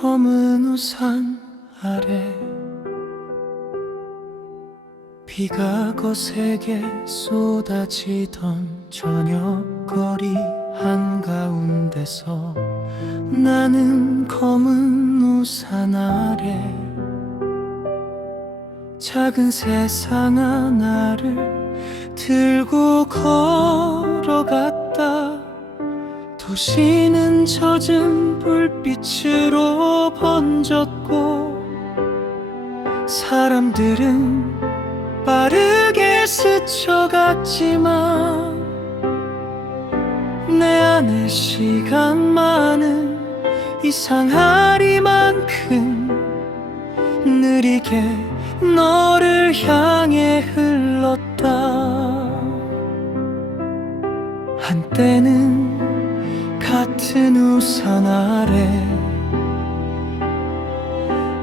검은 우산 아래 비가 거세게 쏟아지던 저녁 거리 한가운데서 나는 검은 우산 아래 작은 세상 하나를 들고 걸어갔다. 도시는 젖은 불빛으로 번졌고 사람들은 빠르게 스쳐갔지만 내 안에 시간만은 이상하리만큼 느리게 너를 향해 흘렀다. 한때는 같은 우산 아래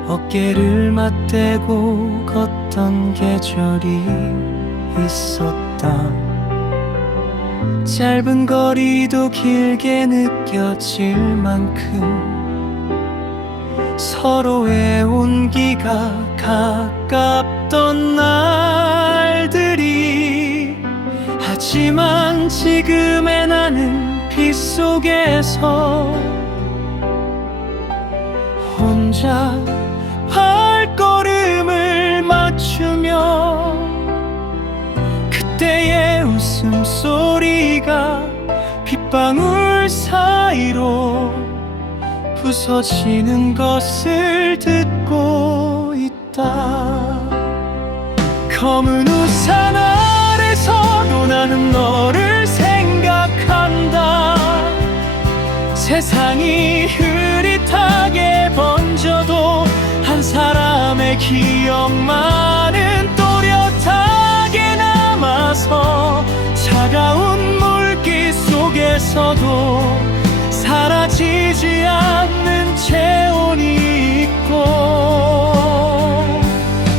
어깨를 맞대고 걷던 계절이 있었다. 짧은 거리도 길게 느껴질 만큼 서로의 온기가 가깝던 날들이. 하지만 지금의 나는 빗속에서 혼자 발걸음을 맞추며 그때의 웃음소리가 빗방울 사이로 부서지는 것을 듣고 있다. 검은 우산 아래서도 나는 너를 생각한다. 세상이 흐릿하게 번져도 한 사람의 기억만은 또렷하게 남아서 차가운 물기 속에서도 사라지지 않는 체온이 있고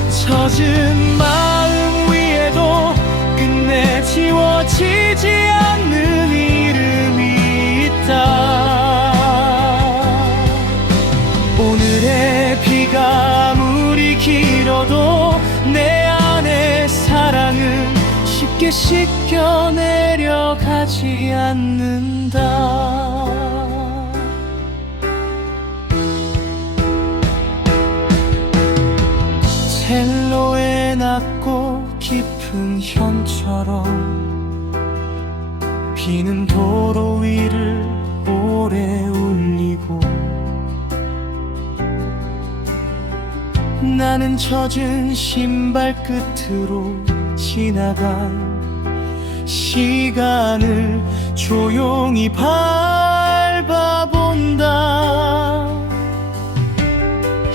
젖은 마음 위에도 끝내 지워지지 않는 이름이 있다. 오늘의 비가 아무리 길어도 내 안의 사랑은 쉽게 씻겨 내려가지 않는다. 첼로의 낮고 깊은 현처럼 비는 도로 위를 오래 울리고 나는 젖은 신발 끝으로 지나간 시간을 조용히 밟아본다.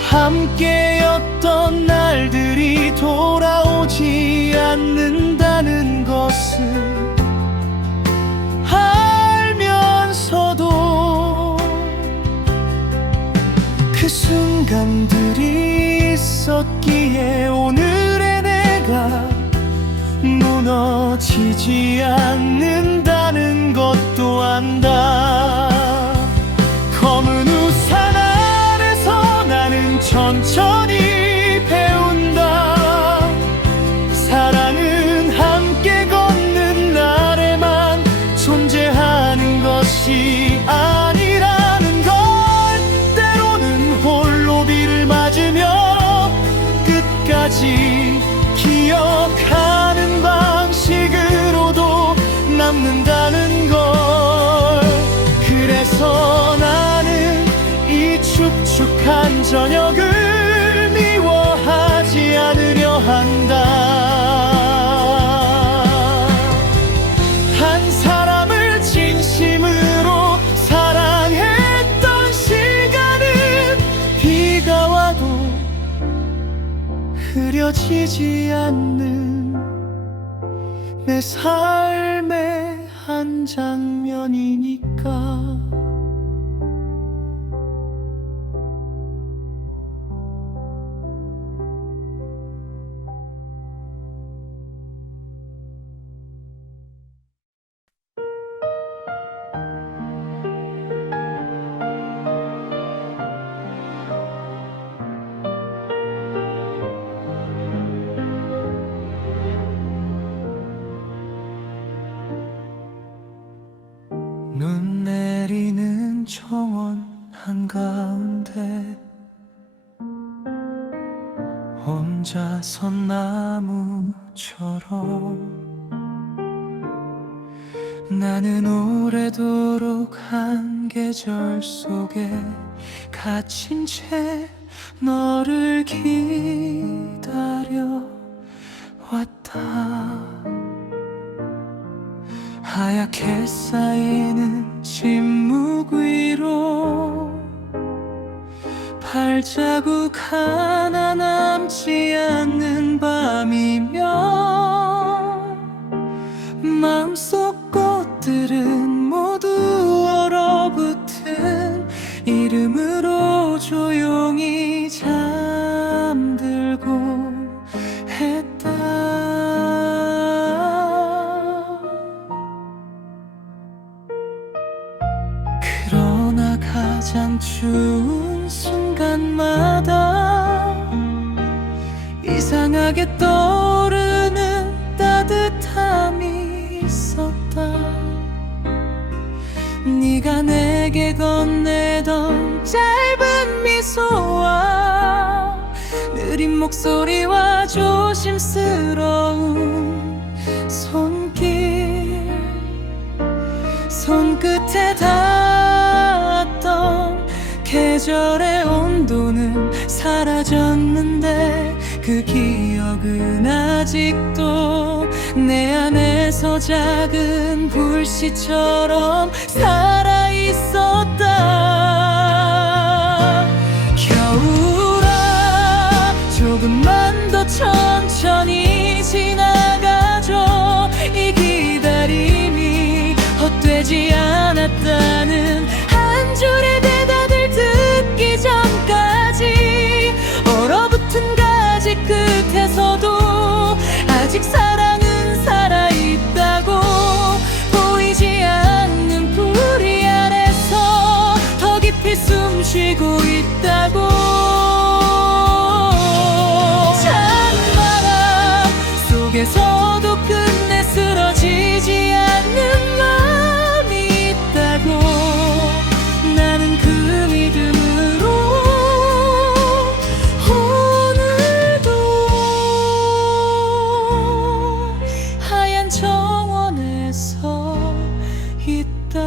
함께였던 날들이 돌아오지 않는다는 것을 알면서도 그 순간들이 있었기에 오늘의 내가 무너지지 않는다는 것도 안다. 검은 우산 아래서 나는 천천히 배운다. 사랑은 함께 걷는 날에만 존재하는 것이 아니라는 걸. 때로는 홀로 비를 맞으며 끝까지 기억하는 방식으로도 남는다는 걸. 그래서 나는 이 축축한 저녁을 미워하지 않으려 한다. 한 사람을 진심으로 사랑했던 시간은 비가 와도 흐려지지 않는 내 삶의 한 장면이니까. 가운데 혼자 선 나무처럼 나는 오래도록 한 계절 속에 갇힌 채 너를 기다려 왔다. 하얗게 쌓이는 침묵 위로 발자국 하나 남지 않는 밤이면 마음속 꽃들은 모두 얼어붙은 이름으로 조용히 잠들고 했다. 그러나 가장 추운 순간마다 이상하게 떠오르는 따뜻함이 있었다. 네가 내게 건네던 짧은 미소와 느린 목소리와 조심스러운 손길, 손끝에 닿았던 계절의 온도는 사라졌는데 그 기억은 아직도 내 안에서 작은 불씨처럼 살아있었다. 겨울아, 조금만 더 천천히 지나가줘. 이 기다림이 헛되지 않았다는 한 줄의 대답을 듣기 전까지 얼어붙은 가지 끝에서도 아직 사랑은 살아있다고, 보이지 않는 뿌리 아래서 더 깊이 숨쉬고 있다고. 찬바람 속에서도 끝내 쓰러지지 않는 마음이 있다고. 나는 그 믿음으로 오늘도 하얀 정원에서 있다.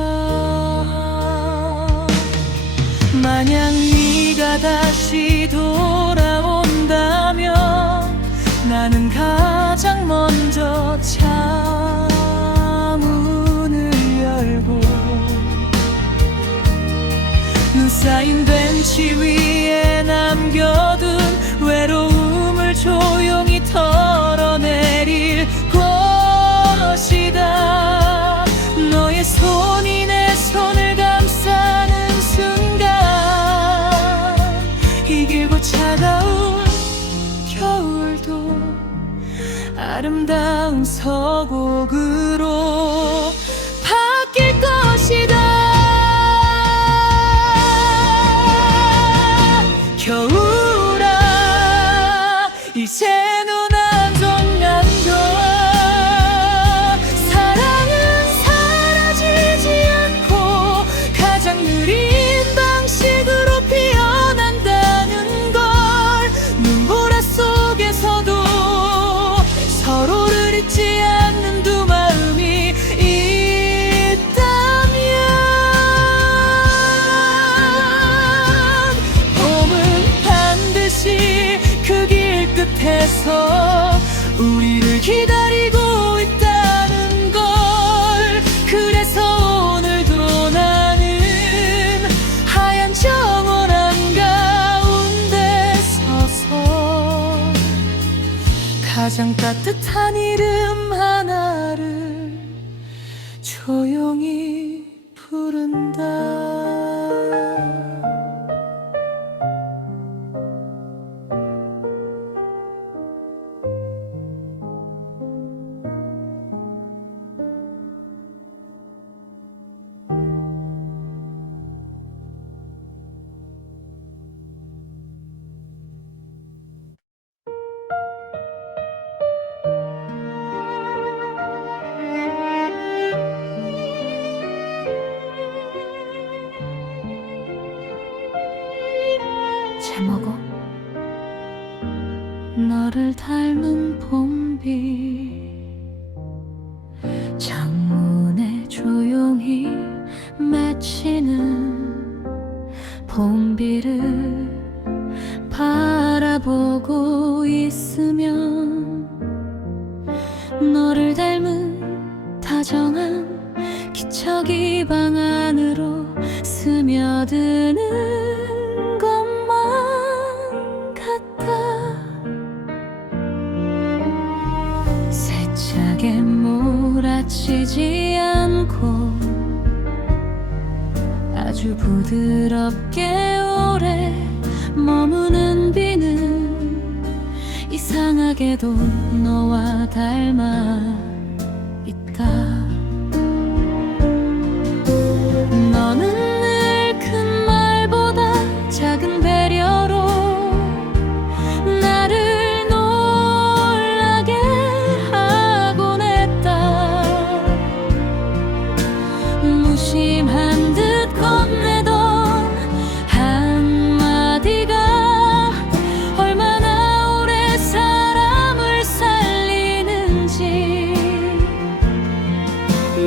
만약 네가 다시 돌아온다면 나는 가장 먼저 창문을 열고 눈 쌓인 벤치 위에 남겨둔 외로움을 조용히 털어내릴 것이다. 너의 손이 내 손을 감싸는 순간 이 길고 차가운 겨울도 아름다운 서곡으로 바뀔 것이다. 겨울아, 이제 눈 안정난다. 사랑은 사라지지 않고 가장 느린 방식으로 피어난다는 걸, 눈보라 속에서도 서로를 잊지 않는 두 마음이 있다면 봄은 반드시 그 길 끝에서 우리를 기다리고 있다는 걸. 그래서 오늘도 나는 하얀 정원 한가운데 서서 가장 따뜻한 이름 하나를 조용히 부른다. 제목은 너를 닮은 봄비. 창문에 조용히 맺히는 봄비를 바라보고 있으면 너를 닮은 다정한 기척이 방 안으로 스며드는 것만 같아. 세차게 몰아치지 않고 아주 부드럽게 오래 머무는 비는 이상하게도 너와 닮아 있다. 너는 늘 큰 말보다 작은 배려로 나를 놀라게 하곤 했다. 무심한 듯 건네던 한마디가 얼마나 오래 사람을 살리는지.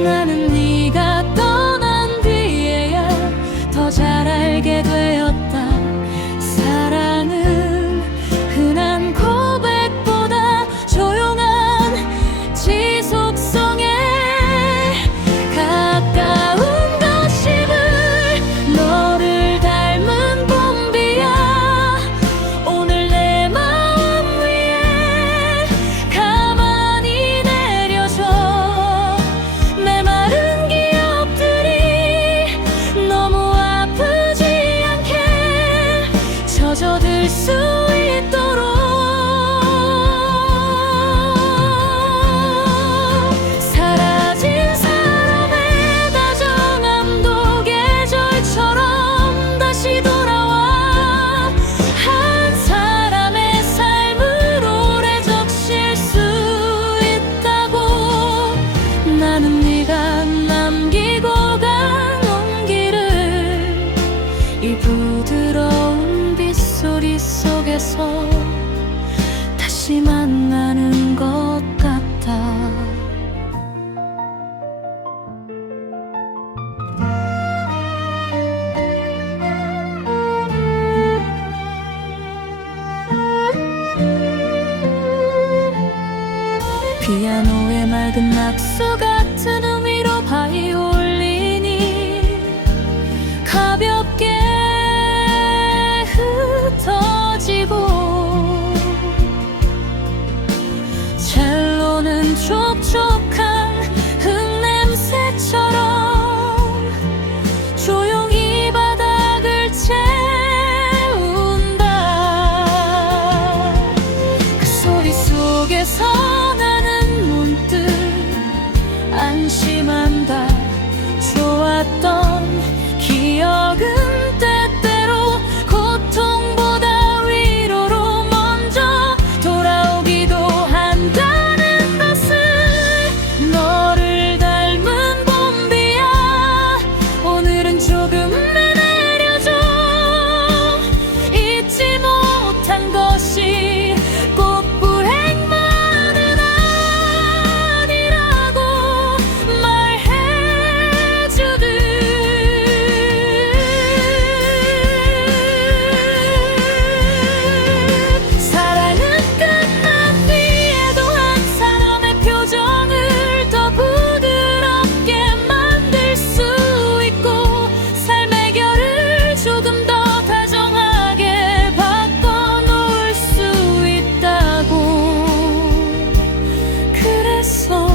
나는 네가 떠난 뒤에야 더 잘 알게 되었다. 사랑은 흔한 고백보다 조용한 지속성에 가까운 것임을. 너를 닮은 봄비야, 오늘 내 마음 위에 가만히 내려줘. 메마른 기억들이 너무 아프지 않게 젖어들 수 있도록. 사라진 사람의 다정함도 계절처럼 다시 돌아와 한 사람의 삶을 오래 적실 수 있다고. 나는 네가 남기고 간 온기를 이 부드러운 빗소리 속에서 다시 만나는 것 같아. 피아노의 맑은 낙수 같은 음위로 바이올린이 가볍게 흩어지고 첼로는 촉촉한 흙냄새처럼 조용히 바닥을 채운다. 그 소리 속에서 나는 문득 안심한다. 좋았던 기억은 때때로 고통보다 위로로 먼저 돌아오기도 한다는 것을. 너를 닮은 봄비야, 오늘은 조금 내려줘. 잊지 못한 것이 꼭 불행만은 아니라고 말해주듯. 사랑은 끝난 뒤에도 한 사람의 표정을 더 부드럽게 만들 수 있고 삶의 결을 조금 더 다정하게 바꿔놓을 수 있다고. 그래서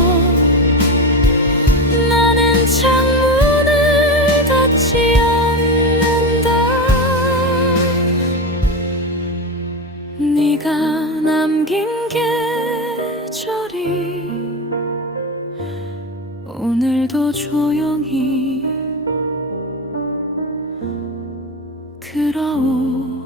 나는 창문을 닫지 않는다. 네가 남긴 계절이 오늘도 조용히 그러오도록.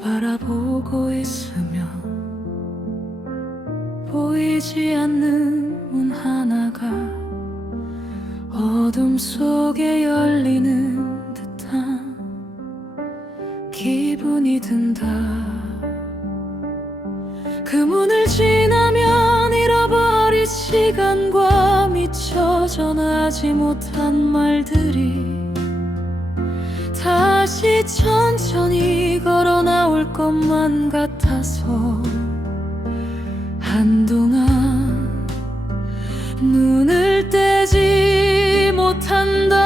바라보고 있으며 보이지 않는 문 하나가 어둠 속에 열리는 듯한 기분이 든다. 그 문을 지나면 잃어버린 시간과 미처 전하지 못한 말들이 다시 천천히 걸어 나올 것만 같아서 한동안 눈을 떼지 못한다.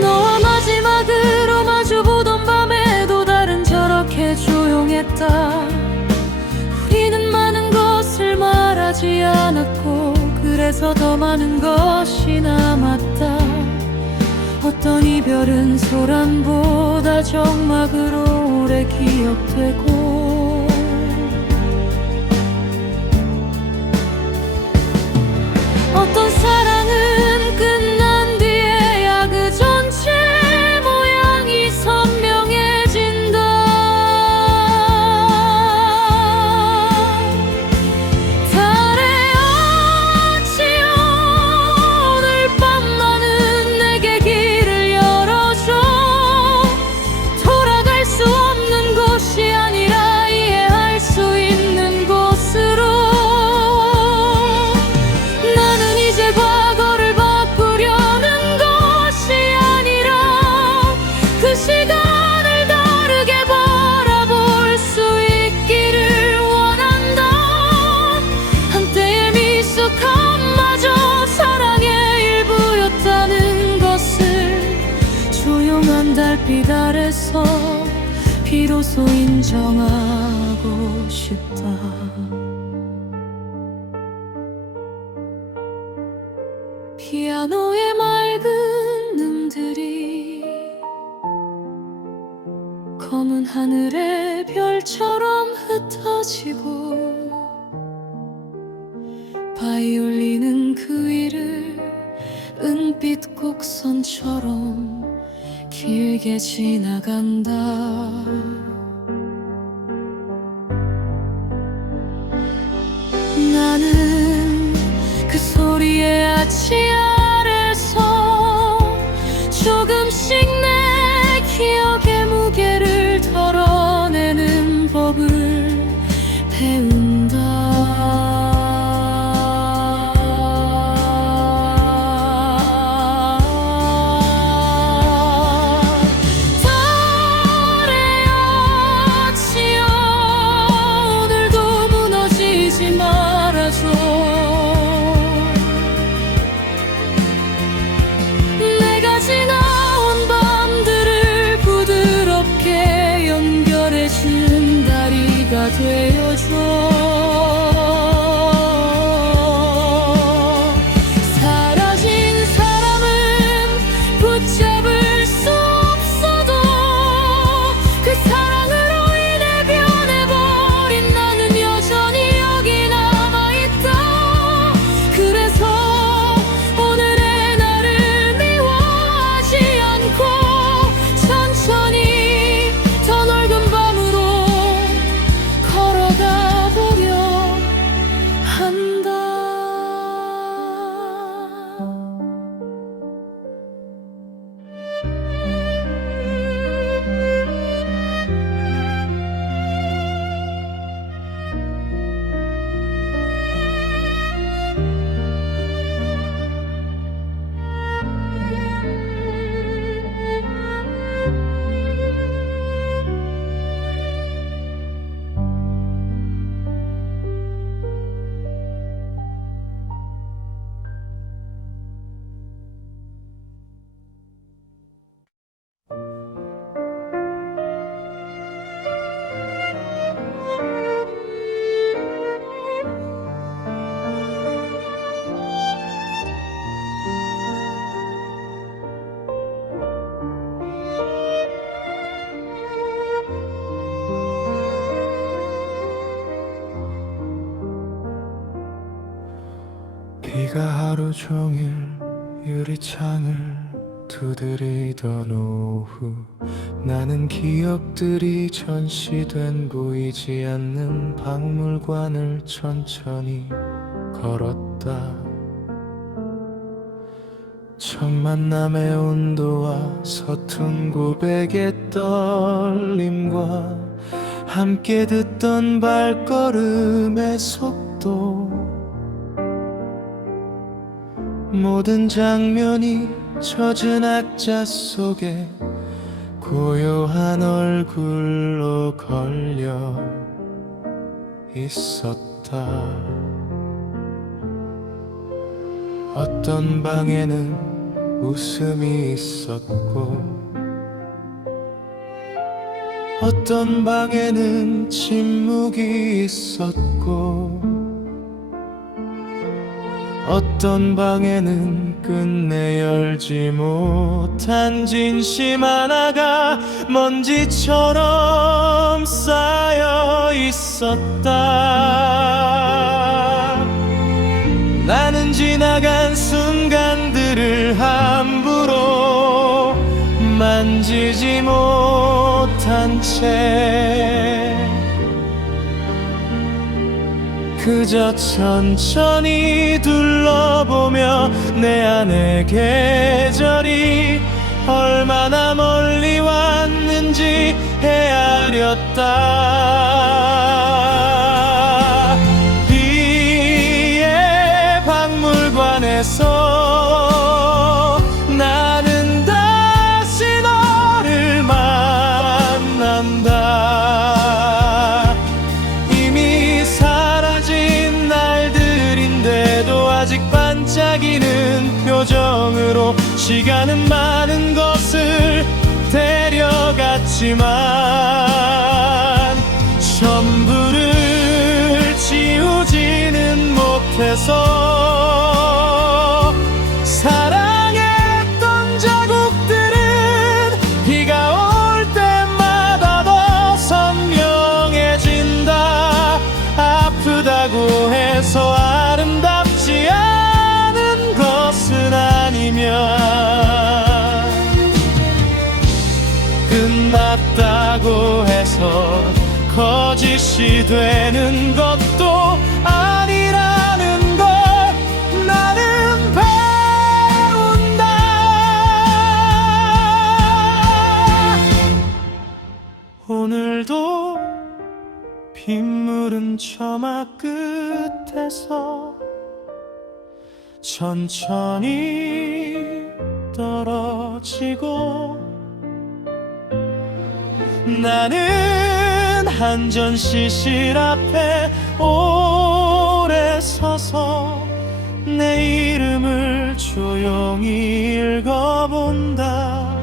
너와 마지막으로 마주보던 밤에도 달은 저렇게 조용했다. 우리는 많은 것을 말하지 않았고 그래서 더 많은 것이 남았다. 어떤 이별은 소란보다 적막으로 오래 기억되고 어떤 사랑은 끝난 뒤에야 그 전체 모양이 선명해진다. 달의 아치여 오늘 밤만은 내게 길을 열어줘. 돌아갈 수 없는 곳이 아니라 이해할 수 있는 곳으로. 나는 이제 과거를 바꾸려는 것이 아니라 그 시간을 다르게 바라볼 수 있기를 원한다. 한때의 미숙함마저 사랑의 일부였다는 것을 조용한 달빛 아래서 비로소 인정하고 싶다. 피아노의 맑은 음들이 검은 하늘의 별처럼 흩어지고 바이올린은 그 위를 은빛 곡선처럼 길게 지나간다. 나는 그 소리의 아치 아래서 조금씩 내 기억의 무게를 덜어내는 법을 배운다. 달의 아치여 오늘도 무너지지 말아줘. 내가 지나온 밤들을 부드럽게 연결해주는 다리가 되어줘. 사라진 사람은 붙잡을 수 없어도 그 사랑으로 인해 변해버린 나는 여전히 여기 남아있다. 그래서 오늘의 나를 미워하지 않고 천천히 더 넓은 밤으로 걸어가 보려 한다. 비가 하루 종일 유리창을 두드리던 오후 나는 기억들이 전시된 보이지 않는 박물관을 천천히 걸었다. 첫 만남의 온도와 서툰 고백의 떨림과 함께 듣던 발걸음의 속도, 모든 장면이 젖은 악자 속에 고요한 얼굴로 걸려 있었다. 어떤 방에는 웃음이 있었고 어떤 방에는 침묵이 있었고 어떤 방에는 끝내 열지 못한 진심 하나가 먼지처럼 쌓여 있었다. 나는 지나간 순간들을 함부로 만지지 못한 채 그저 천천히 둘러보며 내 안의 계절이 얼마나 멀리 왔는지 헤아렸다. 비의 박물관에서 나는 다시 너를 만난다. 이미 사라진 날들인데도 아직 반짝이는 표정으로 시간은 많은 것을 데려갔지만 전부를 지우지는 못해서 사랑했던 자국들은 비가 올 때마다 더 선명해진다. 아프다고 해서 아름답지 않은 것은 아니면 끝났다고 해서 거짓이 되는 것도 아니라는 걸 나는 배운다. 오늘도 빗물은 처마 끝에서 천천히 떨어지고 나는 한전 시실 앞에 오래 서서 내 이름을 조용히 읽어본다.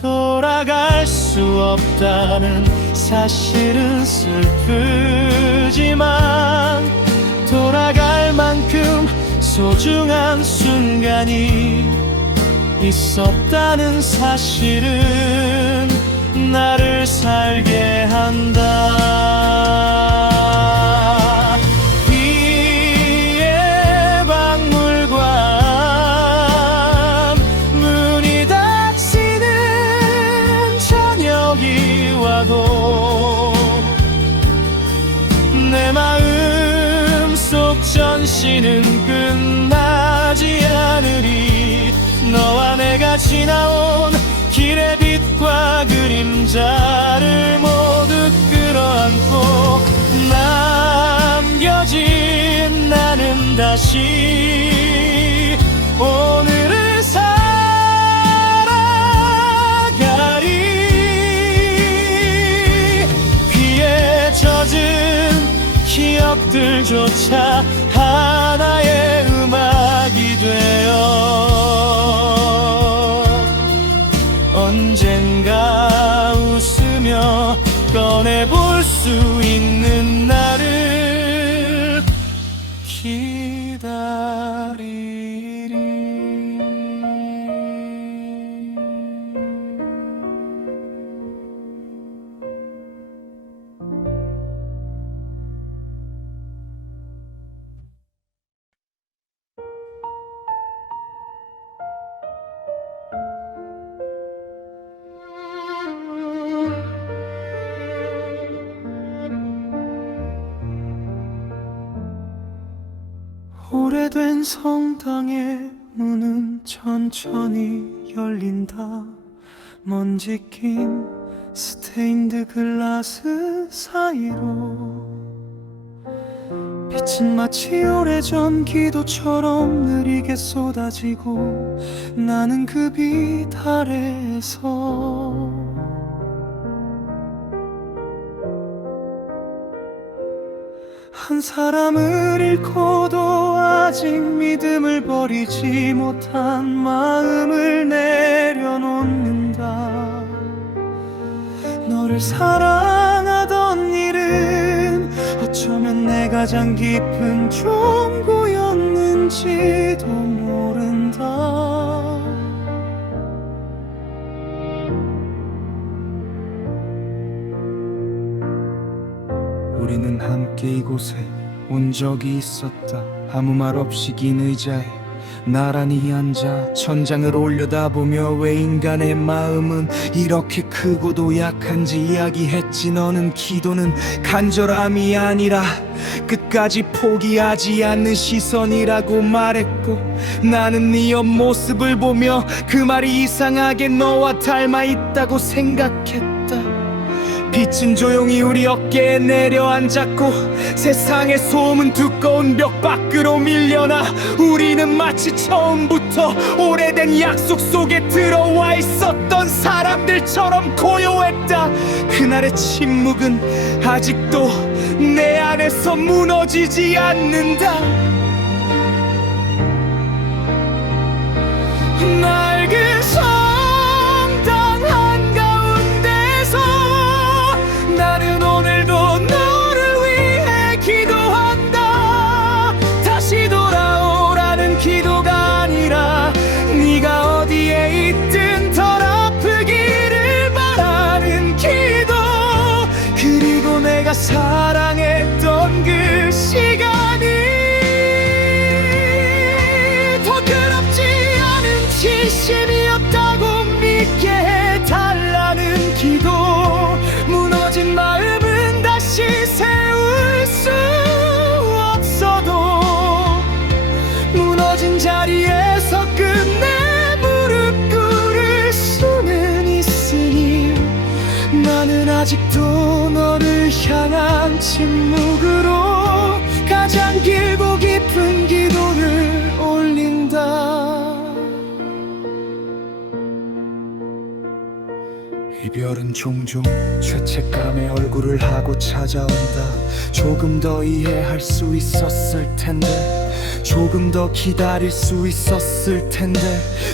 돌아갈 수 없다는 사실은 슬프지만 돌아갈 만큼 소중한 순간이 있었다는 사실은 나를 살게 한다. 비의 박물관 문이 닫히는 저녁이 와도 내 마음 속 전시는 끝나지 않으리. 너와 내가 지나온 길의 빛과 그림자를 모두 끌어안고 남겨진 나는 다시 오늘을 살아가리. 피에 젖은 기억들조차 하나의 음악이 되어 언젠가 웃으며 꺼내볼 수 있는 나를 기다리리. 오래된 성당의 문은 천천히 열린다. 먼지 낀 스테인드 글라스 사이로 빛은 마치 오래전 기도처럼 느리게 쏟아지고 나는 그 빛 아래에서 한 사람을 잃고도 아직 믿음을 버리지 못한 마음을 내려놓는다. 너를 사랑하던 일은 어쩌면 내 가장 깊은 종고였는지도 모른다. 우리는 함께 이곳에 온 적이 있었다. 아무 말 없이 긴 의자에 나란히 앉아 천장을 올려다보며 왜 인간의 마음은 이렇게 크고도 약한지 이야기했지. 너는 기도는 간절함이 아니라 끝까지 포기하지 않는 시선이라고 말했고, 나는 네 옆모습을 보며 그 말이 이상하게 너와 닮아 있다고 생각했다. 빛은 조용히 우리 어깨에 내려앉았고 세상의 소음은 두꺼운 벽 밖으로 밀려나 우리는 마치 처음부터 오래된 약속 속에 들어와 있었던 사람들처럼 고요했다. 그날의 침묵은 아직도 내 안에서 무너지지 않는다. 낡은 성당 한가운데서 나는 오늘도 너를 위해 기도한다. 다시 돌아오라는 기도가 아니라 네가 어디에 있든 덜 아프기를 바라는 기도. 그리고 내가 사랑했던 그 시간이 더 괴롭지 않은 진심이었다고 믿게 해달라는 기도. 무너진 마음은 다시 세울 수 없어도 무너진 자리에서 끝내 무릎 꿇을 수는 있으니 나는 아직도 너를 향한 침묵으로 가장 길고 깊은 기도를 올린다. 이별은 종종 죄책감에 얼굴을 하고 찾아온다. 조금 더 이해할 수 있었을 텐데, 조금 더 기다릴 수 있었을 텐데,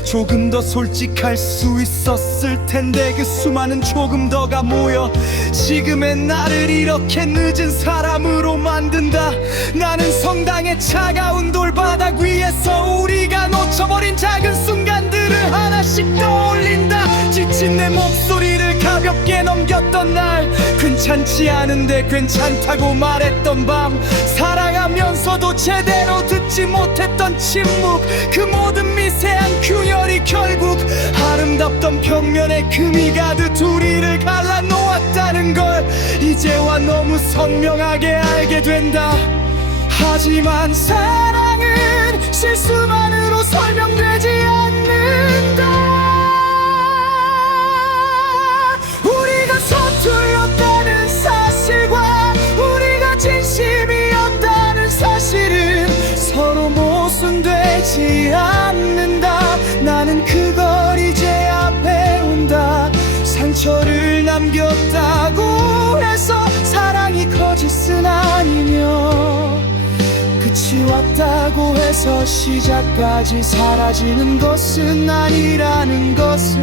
조금 더 솔직할 수 있었을 텐데. 그 수많은 조금 더가 모여 지금의 나를 이렇게 늦은 사람으로 만든다. 나는 성당의 차가운 돌바닥 위에서 우리가 놓쳐버린 작은 순간들을 하나씩 떠올린다. 지친 내 목소리를 가볍게 넘겼던 날, 괜찮지 않은데 괜찮다고 말했던 밤, 사랑하면서도 제대로 듣지 못했던 침묵, 그 모든 미세한 균열이 결국 아름답던 벽면에 금이 가득 우리를 갈라놓았다는 걸 이제와 너무 선명하게 알게 된다. 하지만 사랑은 실수만으로 설명되지 않는다. 우리가 서툴렀다는 사실과 우리가 진심이었다는 사실은 서로 모순되지 않는다. 나는 그걸 이제야 배운다. 상처를 남겼다고 해서 사랑이 거짓은 아니며, 끝이 왔다고 해서 시작까지 사라지는 것은 아니라는 것을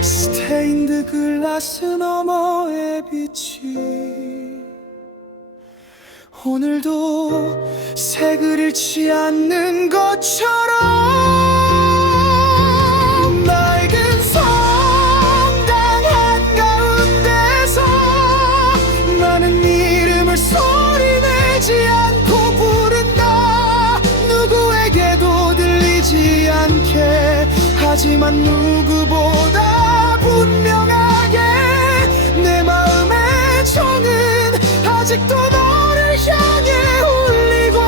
스테인드 글라스 너머의 빛이 오늘도 색을 잃지 않는 것처럼 낡은 성당 한가운데서 나는 이름을 소리내지 않고 부른다. 누구에게도 들리지 않게, 하지만 누구보다 분명하게 내 마음의 종은 아직도 너를 향해 울리고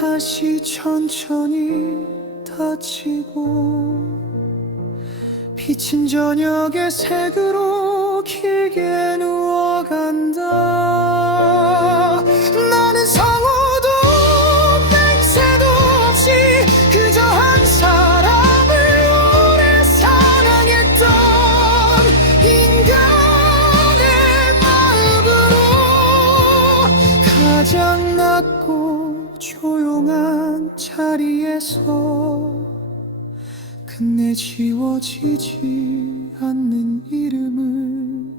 다시 천천히 닫히고 비친 저녁의 색으로 길게 누워간다. 나는 성우도 맹세도 없이 그저 한 사람을 오래 사랑했던 인간의 마음으로 가장 낮고 조용한 자리에서 끝내 지워지지 않는 이름을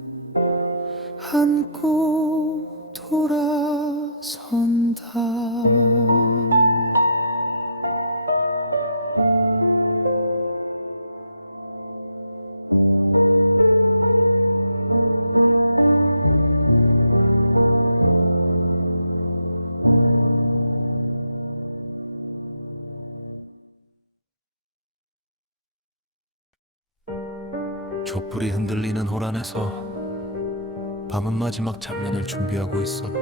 안고 돌아선다. 촛불이 흔들리는 홀 안에서 밤은 마지막 장면을 준비하고 있었다.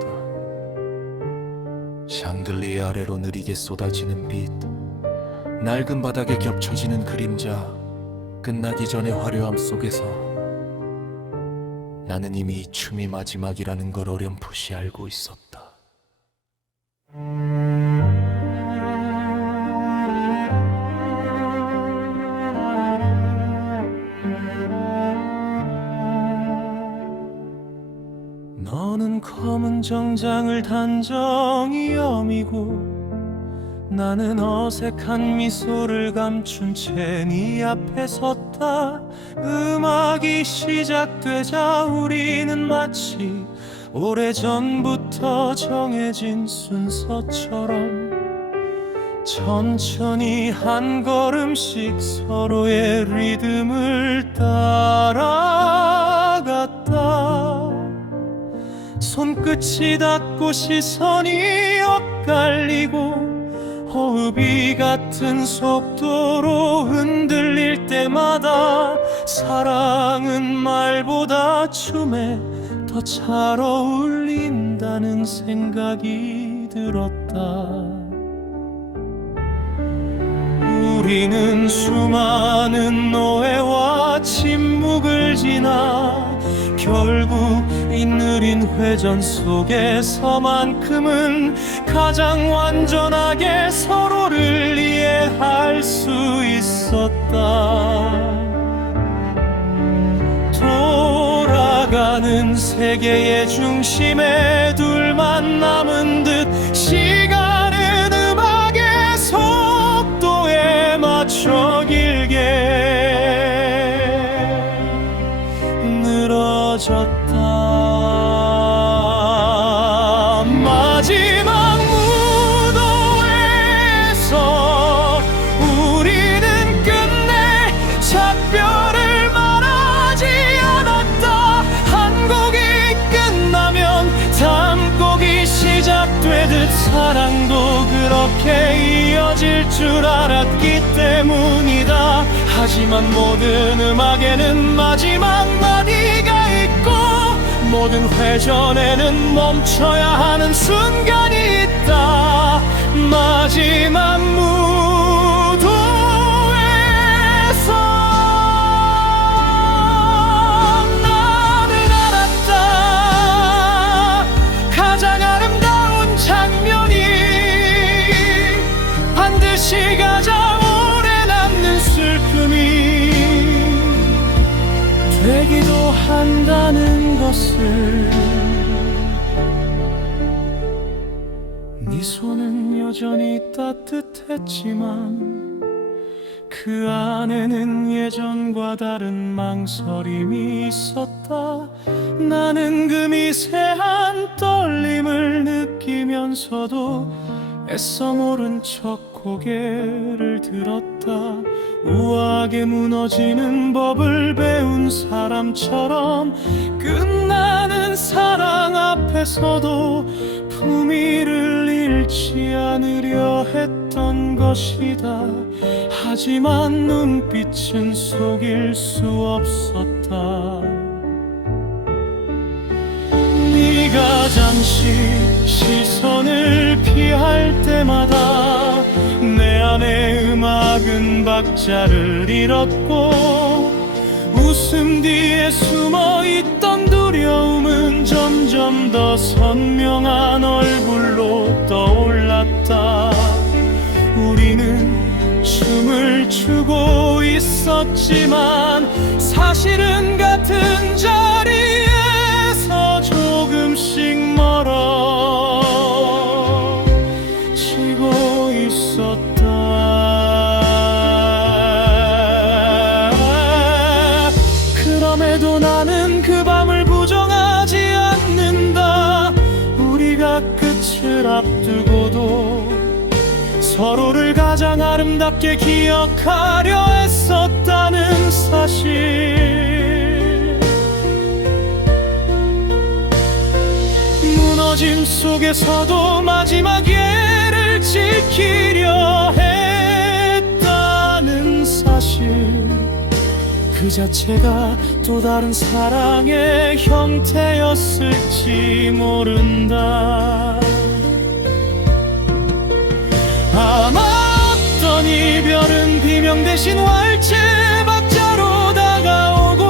샹들리에 아래로 느리게 쏟아지는 빛, 낡은 바닥에 겹쳐지는 그림자, 끝나기 전의 화려함 속에서 나는 이미 이 춤이 마지막이라는 걸 어렴풋이 알고 있었다. 너는 검은 정장을 단정히 여미고 나는 어색한 미소를 감춘 채 네 앞에 섰다. 음악이 시작되자 우리는 마치 오래전부터 정해진 순서처럼 천천히 한 걸음씩 서로의 리듬을 따라갔다. 손끝이 닿고 시선이 엇갈리고 호흡이 같은 속도로 흔들릴 때마다 사랑은 말보다 춤에 더 잘 어울린다는 생각이 들었다. 우리는 수많은 노예와 침묵을 지나 결국 이 느린 회전 속에서만큼은 가장 완전하게 서로를 이해할 수 있었다. 돌아가는 세계의 중심에 둘만 남은 듯 시간은 음악의 속도에 맞춰 길게 늘어졌다. 마지막 무도에서 우리는 끝내 작별을 말하지 않았다. 한 곡이 끝나면 다음 곡이 시작되듯 사랑도 그렇게 이어질 줄 알았기 때문이다. 하지만 모든 음악에는 마지막 마디가 있고 모든 회전에는 멈춰야 하는 순간이 있다. 마지막 무도에서 나는 알았다. 가장 아름다운 장면이 반드시 가장 오래 남는 슬픔이 되기도 한다는 것을. 네 손은 여전히 따뜻했지만 그 안에는 예전과 다른 망설임이 있었다. 나는 그 미세한 떨림을 느끼면서도 애써 모른 척 고개를 들었다. 우아하게 무너지는 법을 배운 사람처럼 끝나는 사랑 앞에서도 품위를 잃지 않으려 했던 것이다. 하지만 눈빛은 속일 수 없었다. 네가 네가 잠시 시선을 피할 때마다 내 안에 음악은 박자를 잃었고 웃음 뒤에 숨어있던 두려움은 점점 더 선명한 얼굴로 떠올랐다. 우리는 춤을 추고 있었지만 사실은 같은 자리에서 조금씩 멀어지고 있었다. 그럼에도 나는 그 밤을 부정하지 않는다. 우리가 끝을 앞두고도 서로를 가장 아름답게 기억하려 했었다는 사실. 무너짐 속에서도 마지막 예를 지키려 했다는 사실, 그 자체가 또 다른 사랑의 형태였을지 모른다. 아마 어떤 이별은 비명 대신 왈츠 박자로 다가오고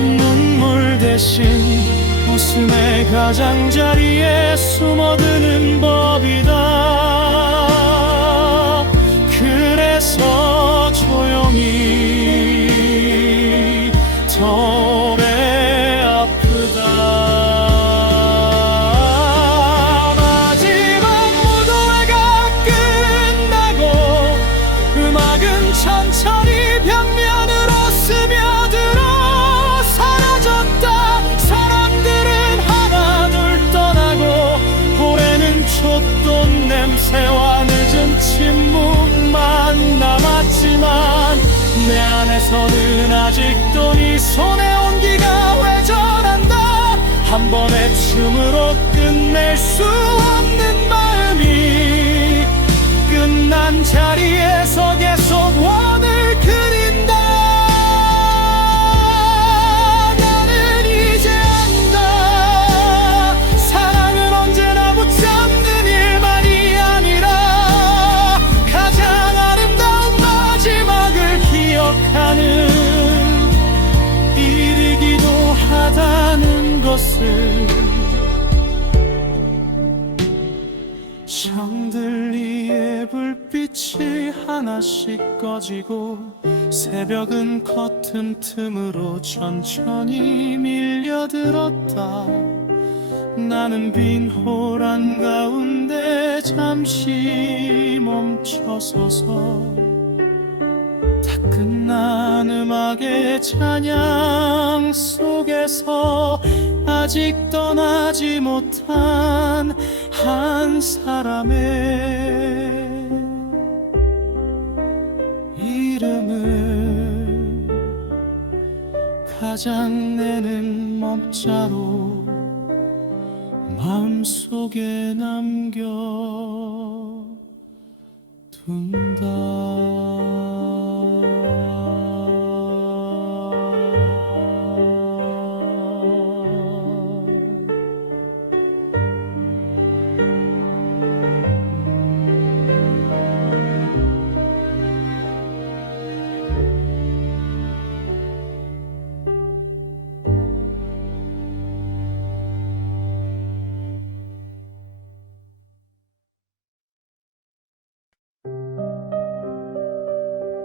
눈물 대신 웃음의 가장자리에 숨어드는 법이다. 그래서 조용히 더 오래 아프다. 천천히 벽면으로 스며들어 사라졌다. 사람들은 하나둘 떠나고 올해는 촛돈 냄새와 늦은 침묵만 남았지만 내 안에서는 아직도 네 손의 온기가 회전한다. 한 번의 춤으로 끝낼 수 없는 마음이 끝난 자리에서 계속 원을 그린다. 나는 이제 안다. 사랑은 언제나 붙잡는 일만이 아니라 가장 아름다운 마지막을 기억하는 일이기도 하다는 것을. 샹들리에 불빛이 하나씩 꺼지고 새벽은 커튼 틈으로 천천히 밀려들었다. 나는 빈 홀 한가운데 잠시 멈춰서서 다 끝난 음악의 찬양 속에서 아직 떠나지 못한 한 사람의 이름을 가장 내는 먹자로 마음속에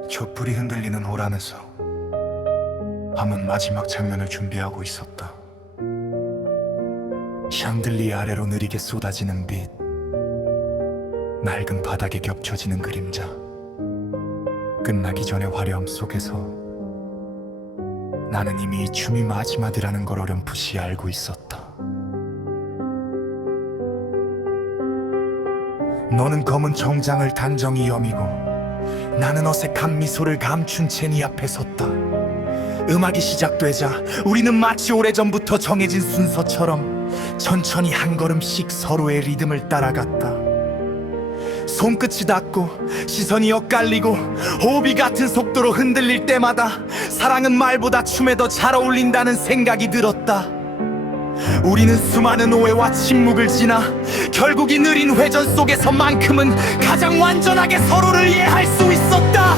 촛불이 흔들리는 홀 안에서 밤은 마지막 장면을 준비하고 있었다. 샹들리에 아래로 느리게 쏟아지는 빛, 낡은 바닥에 겹쳐지는 그림자. 끝나기 전의 화려함 속에서 나는 이미 이 춤이 마지막이라는 걸 어렴풋이 알고 있었다. 너는 검은 정장을 단정히 여미고 나는 어색한 미소를 감춘 채 네 앞에 섰다. 음악이 시작되자 우리는 마치 오래전부터 정해진 순서처럼 천천히 한 걸음씩 서로의 리듬을 따라갔다. 손끝이 닿고 시선이 엇갈리고 호흡이 같은 속도로 흔들릴 때마다 사랑은 말보다 춤에 더 잘 어울린다는 생각이 들었다. 우리는 수많은 오해와 침묵을 지나 결국 이 느린 회전 속에서만큼은 가장 완전하게 서로를 이해할 수 있었다.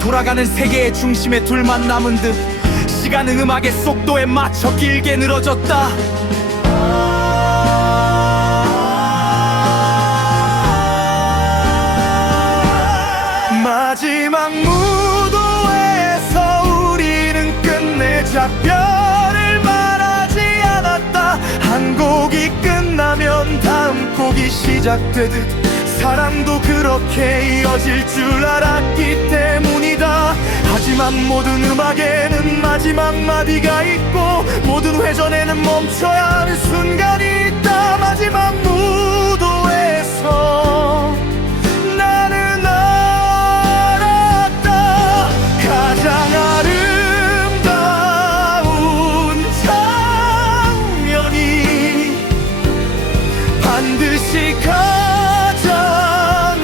돌아가는 세계의 중심에 둘만 남은 듯 시간은 음악의 속도에 맞춰 길게 늘어졌다. 마지막 무도에서 우리는 끝내 작별을 말하지 않았다. 한 곡이 끝나면 다음 곡이 시작되듯 사랑도 그렇게 이어질 줄 알았기 때문이다. 하지만 모든 음악에는 마지막 마디가 있고 모든 회전에는 멈춰야 하는 순간이 있다. 마지막 무도에서 나는 알았다. 가장 아름다운 장면이 반드시 가장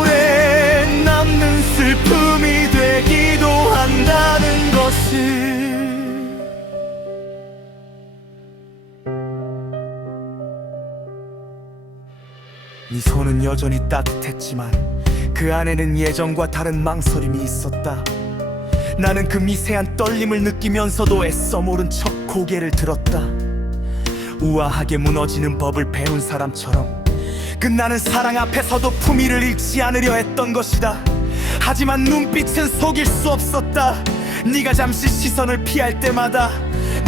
오래 남는 슬픔이 되기도 한다는 것을. 네 손은 여전히 따뜻했지만 그 안에는 예전과 다른 망설임이 있었다. 나는 그 미세한 떨림을 느끼면서도 애써 모른 척 고개를 들었다. 우아하게 무너지는 법을 배운 사람처럼 끝나는 사랑 앞에서도 품위를 잃지 않으려 했던 것이다. 하지만 눈빛은 속일 수 없었다. 네가 잠시 시선을 피할 때마다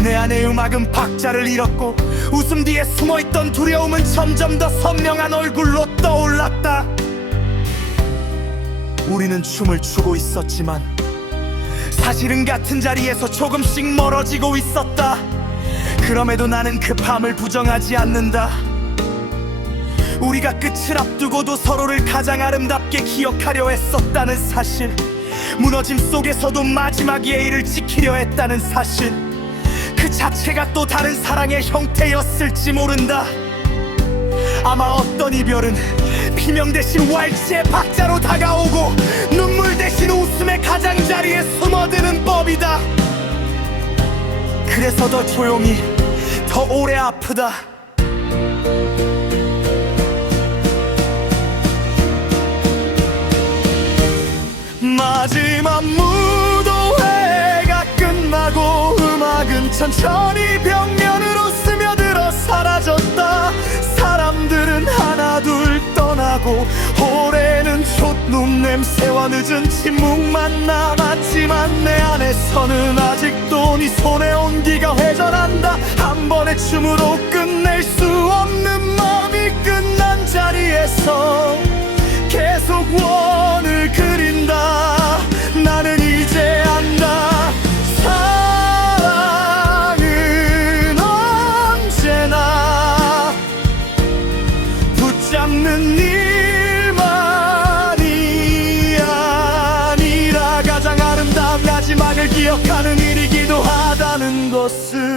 내 안의 음악은 박자를 잃었고 웃음 뒤에 숨어있던 두려움은 점점 더 선명한 얼굴로 떠올랐다. 우리는 춤을 추고 있었지만 사실은 같은 자리에서 조금씩 멀어지고 있었다. 그럼에도 나는 그 밤을 부정하지 않는다. 우리가 끝을 앞두고도 서로를 가장 아름답게 기억하려 했었다는 사실, 무너짐 속에서도 마지막 예의를 지키려 했다는 사실, 그 자체가 또 다른 사랑의 형태였을지 모른다. 아마 어떤 이별은 비명 대신 왈츠의 박자로 다가오고 눈물 대신 웃음의 가장자리에 숨어드는 법이다. 그래서 더 조용히, 더 오래 아프다. 마지막 무도회가 끝나고 음악은 천천히 벽면으로 스며들어 사라졌다. 사람들은 하나둘 떠나고 홀에는 촛눈 냄새와 늦은 침묵만 남았지만 내 안에서는 아직도 네 손의 온기가 회전한다. 한 번의 춤으로 끝낼 수 없는 마음이 끝난 자리에서 계속 원을 그린다. 나는 이제 안다. 사랑은 언제나 붙잡는 일만이 아니라 가장 아름다운 마지막을 기억하는 일이기도 하다는 것을.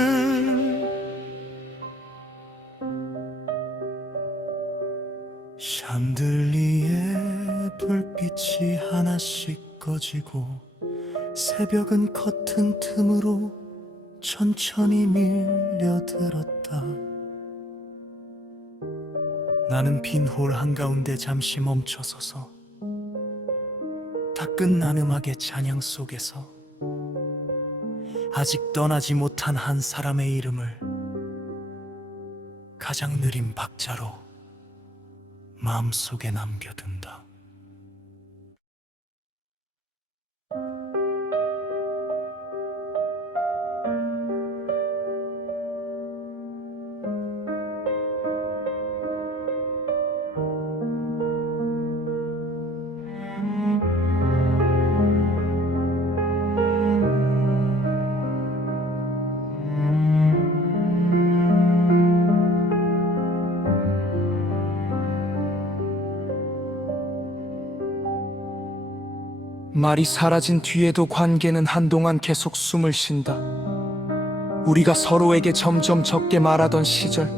샹들리에 불빛이 하나씩 꺼지고 새벽은 커튼 틈으로 천천히 밀려들었다. 나는 빈 홀 한가운데 잠시 멈춰서서 다 끝난 음악의 찬양 속에서 아직 떠나지 못한 한 사람의 이름을 가장 느린 박자로 마음속에 남겨둔다. 말이 사라진 뒤에도 관계는 한동안 계속 숨을 쉰다. 우리가 서로에게 점점 적게 말하던 시절,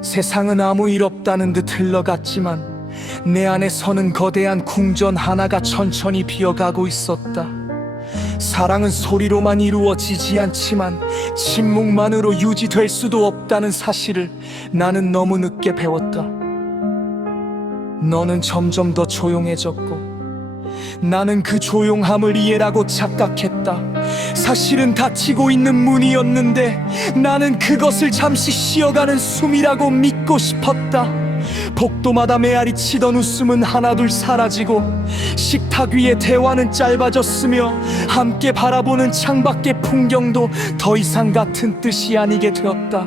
세상은 아무 일 없다는 듯 흘러갔지만 내 안에 서는 거대한 궁전 하나가 천천히 비어가고 있었다. 사랑은 소리로만 이루어지지 않지만 침묵만으로 유지될 수도 없다는 사실을 나는 너무 늦게 배웠다. 너는 점점 더 조용해졌고 나는 그 조용함을 이해라고 착각했다. 사실은 닫히고 있는 문이었는데 나는 그것을 잠시 쉬어가는 숨이라고 믿고 싶었다. 복도마다 메아리 치던 웃음은 하나둘 사라지고 식탁 위의 대화는 짧아졌으며 함께 바라보는 창밖의 풍경도 더 이상 같은 뜻이 아니게 되었다.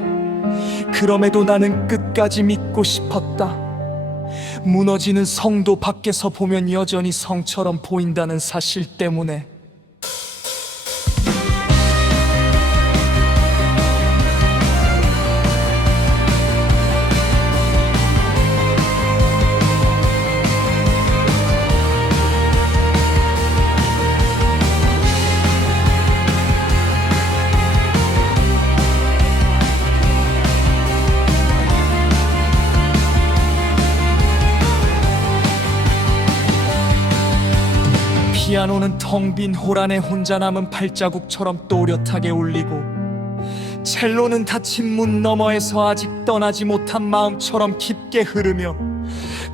그럼에도 나는 끝까지 믿고 싶었다. 무너지는 성도 밖에서 보면 여전히 성처럼 보인다는 사실 때문에. 피아노는 텅 빈 홀 안에 혼자 남은 발자국처럼 또렷하게 울리고 첼로는 닫힌 문 너머에서 아직 떠나지 못한 마음처럼 깊게 흐르며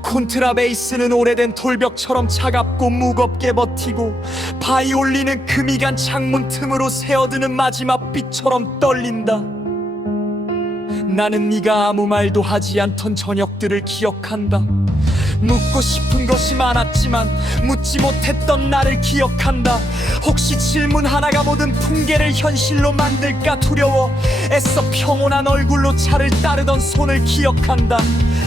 콘트라베이스는 오래된 돌벽처럼 차갑고 무겁게 버티고 바이올린은 금이 간 창문 틈으로 새어드는 마지막 빛처럼 떨린다. 나는 네가 아무 말도 하지 않던 저녁들을 기억한다. 묻고 싶은 것이 많았지만 묻지 못했던 나를 기억한다. 혹시 질문 하나가 모든 풍계를 현실로 만들까 두려워 애써 평온한 얼굴로 차를 따르던 손을 기억한다.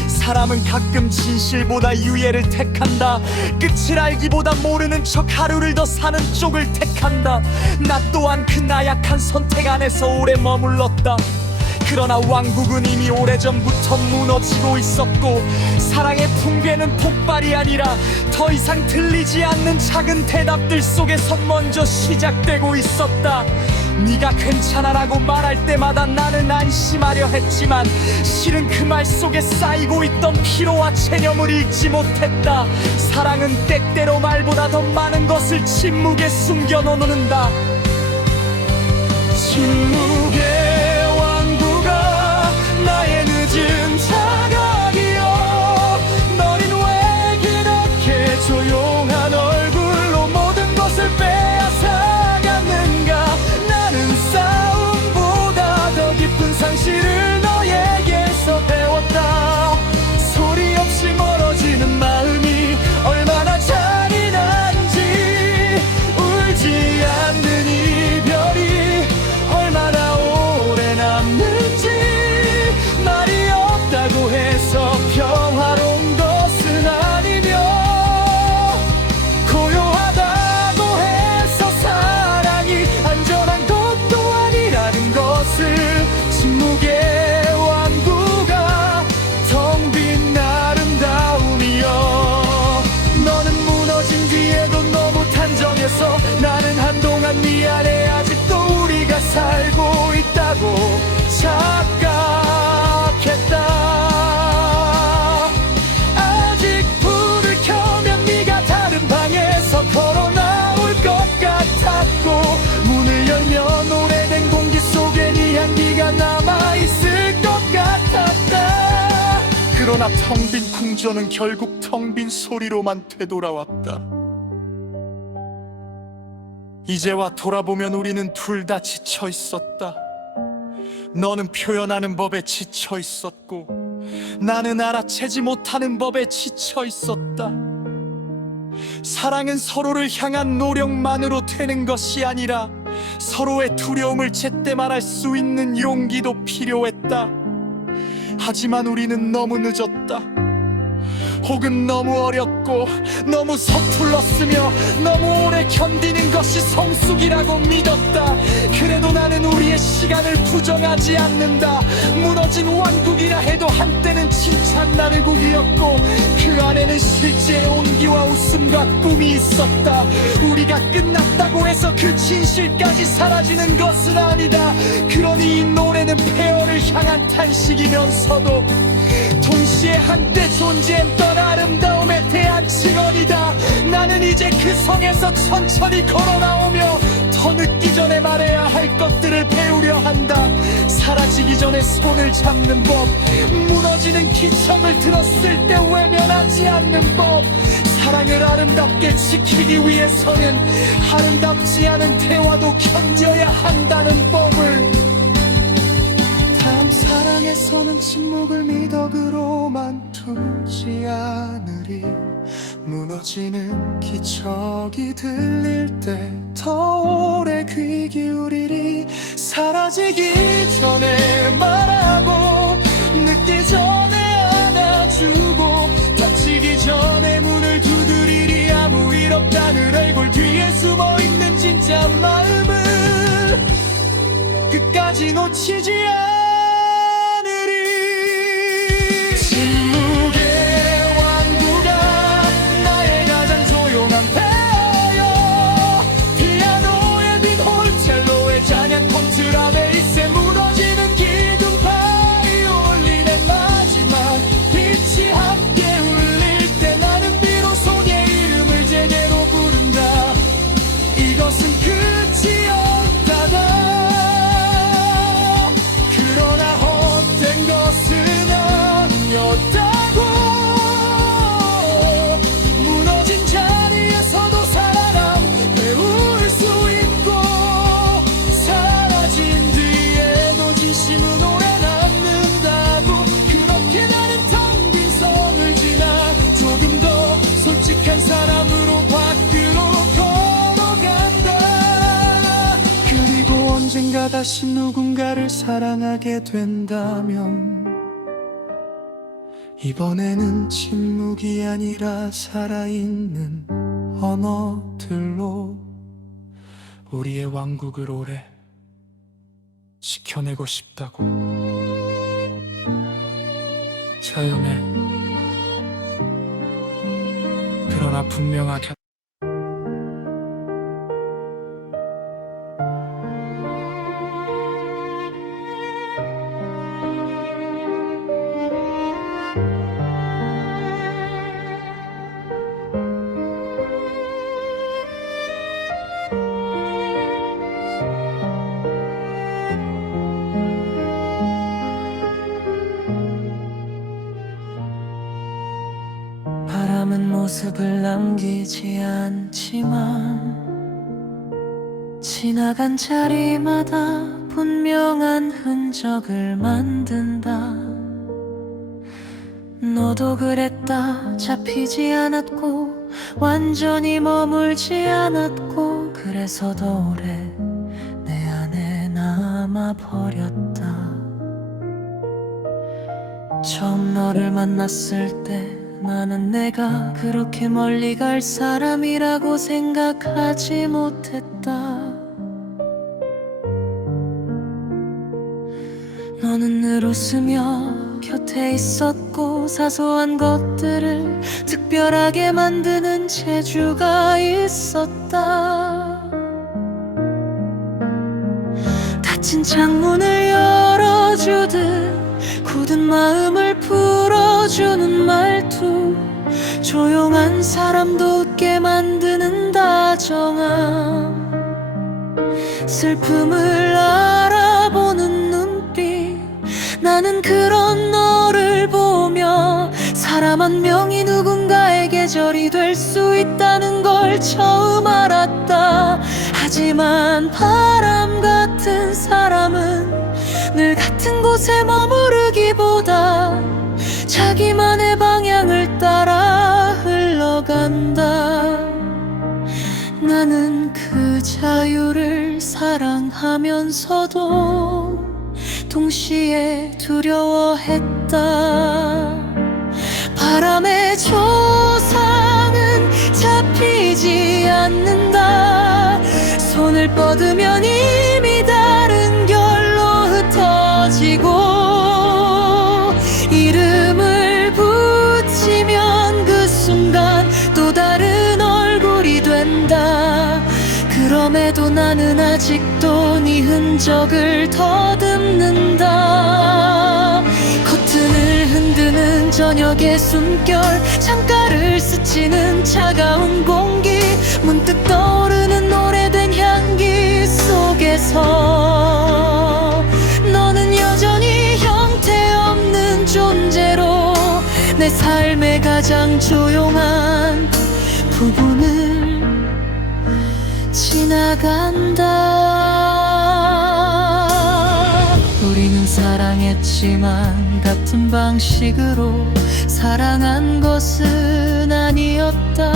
사람은 가끔 진실보다 유예를 택한다. 끝을 알기보다 모르는 척 하루를 더 사는 쪽을 택한다. 나 또한 그 나약한 선택 안에서 오래 머물렀다. 그러나 왕국은 이미 오래전부터 무너지고 있었고 사랑의 풍괴는 폭발이 아니라 더 이상 들리지 않는 작은 대답들 속에서 먼저 시작되고 있었다. 네가 괜찮아라고 말할 때마다 나는 안심하려 했지만 실은 그 말 속에 쌓이고 있던 피로와 체념을 읽지 못했다. 사랑은 때때로 말보다 더 많은 것을 침묵에 숨겨놓는다. 침묵에 나의 늦은 자각이여 너는 왜 그렇게 조용한 얼굴로 모든 것을 빼앗아갔는가. 나는 싸움보다 더 깊은 상실을 너에게서 배웠다. 소리 없이 멀어지는 마음이 얼마나 잔인한지 울지 않는 이별이 얼마나 오래 남는지 말이 없다고 해서 평화로운 것은 아니며 고요하다고 해서 사랑이 안전한 것도 아니라는 것을 침묵의 왕국아 텅 빈 아름다움이여 너는 무너진 뒤에도 너무 단정해서 나는 한동안 네 안에 아직도 우리가 살고 있다고 착각했다. 아직 불을 켜면 네가 다른 방에서 걸어 나올 것 같았고 문을 열면 오래된 공기 속에 네 향기가 남아있을 것 같았다. 그러나 텅 빈 궁전은 결국 텅 빈 소리로만 되돌아왔다. 이제와 돌아보면 우리는 둘 다 지쳐 있었다. 너는 표현하는 법에 지쳐 있었고 나는 알아채지 못하는 법에 지쳐 있었다. 사랑은 서로를 향한 노력만으로 되는 것이 아니라 서로의 두려움을 제때 말할 수 있는 용기도 필요했다. 하지만 우리는 너무 늦었다. 혹은 너무 어렵고 너무 서툴렀으며 너무 오래 견디는 것이 성숙이라고 믿었다. 그래도 나는 우리의 시간을 부정하지 않는다. 무너진 왕국이라 해도 한때는 칭찬나를 국이었고 그 안에는 실제의 온기와 웃음과 꿈이 있었다. 우리가 끝났다고 해서 그 진실까지 사라지는 것은 아니다. 그러니 이 노래는 폐허를 향한 탄식이면서도 동시에 동시에 한때 존재했던 아름다움의 대한 증언이다. 나는 이제 그 성에서 천천히 걸어 나오며 더 늦기 전에 말해야 할 것들을 배우려 한다. 사라지기 전에 손을 잡는 법, 무너지는 기척을 들었을 때 외면하지 않는 법, 사랑을 아름답게 지키기 위해서는 아름답지 않은 대화도 견뎌야 한다는 법을. 다음 사랑에서는 침묵을 미덕으로만 두지 않으리. 무너지는 기척이 들릴 때 더 오래 귀 기울이리. 사라지기 전에 말하고 늦기 전에 안아주고 다치기 전에 문을 두드리리. 아무 일 없다는 얼굴 뒤에 숨어있는 진짜 마음을 끝까지 놓치지 않으리. 침묵의 왕국아 나의 가장 조용한 배여. 피아노의 빛 홀첼로의 잔향 콘트라베이스에 무너지는 기둥 바이올린의 마지막 빛이 함께 울릴 때 나는 비로소 내 이름을 제대로 부른다. 이것은 끝이 없다다. 그러나 헛된 것은 아니었다고. 무너진 자리에서도 살아남 배울 수 있고, 사라진 뒤에도 진심은 오래 남는다고. 그렇게 나는 텅 빈 성을 지나 조금 더 솔직한 사람으로 밖으로 걸어간다. 그리고 언젠가 다시 누군가를 사랑하게 된다면 이번에는 침묵이 아니라 살아있는 언어들로 우리의 왕국을 오래 지켜내고 싶다고. 자유해. 그러나 분명하게 바람은 모습을 남기지 않지만 지나간 자리마다 분명한 흔적을 만든다. 너도 그랬다. 잡히지 않았고 완전히 머물지 않았고 그래서 더 오래 내 안에 남아버렸다. 처음 너를 만났을 때 나는 내가 그렇게 멀리 갈 사람이라고 생각하지 못했다. 너는 늘 웃으며 곁에 있었고 사소한 것들을 특별하게 만드는 재주가 있었다. 닫힌 창문을 열어주듯 굳은 마음을 풀어주는 말투, 조용한 사람도 웃게 만드는 다정함, 슬픔을 알아보는 눈빛. 나는 그런 너를 보며 사람 한 명이 누군가의 계절이 될 수 있다는 걸 처음 알았다. 하지만 바람 같은 사람은 늘 같은 곳에 머무르기보다 자기만의 방향을 따라 흘러간다. 나는 그 자유를 사랑하면서도 동시에 두려워했다. 바람의 조상은 잡히지 않는다. 손을 뻗으면 이미 다른 결로 흩어지고 이름을 붙이면 그 순간 또 다른 얼굴이 된다. 그럼에도 나는 아직도 네 흔적을 더듬는다. 커튼을 흔드는 저녁의 숨결, 창가를 스치는 차가운 공기, 문득 떠오르는 오래된 향기 속에서 너는 여전히 형태없는 존재로 내 삶의 가장 조용한 부분을 지나간다. 우리는 사랑했지만 같은 방식으로 사랑한 것은 아니었다.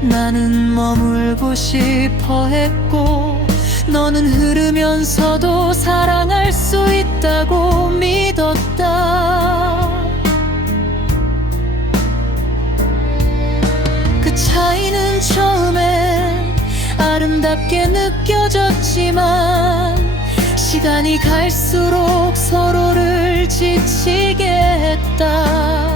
나는 머물고 싶어 했고 너는 흐르면서도 사랑할 수 있다고 믿었다. 그 차이는 처음엔 아름답게 느껴졌지만 시간이 갈수록 서로를 지치게 했다.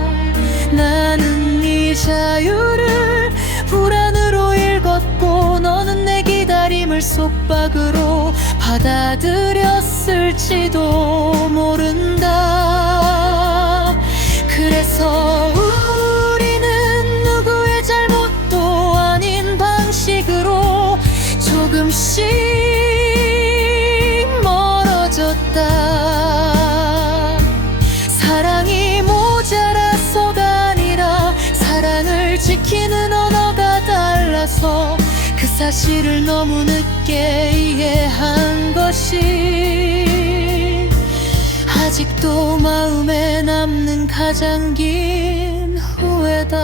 나는 이 자유를 불안으로 읽었고 너는 내 기다림을 속박으로 받아들였을지도 모른다. 그래서 우리는 누구의 잘못도 아닌 방식으로 조금씩 멀어졌다. 사랑이 모자라서가 아니라 사랑을 지키는 언어가 달라서 그 사실을 너무 늦게 이해한 것이 아직도 마음에 남는 가장 긴 후회다.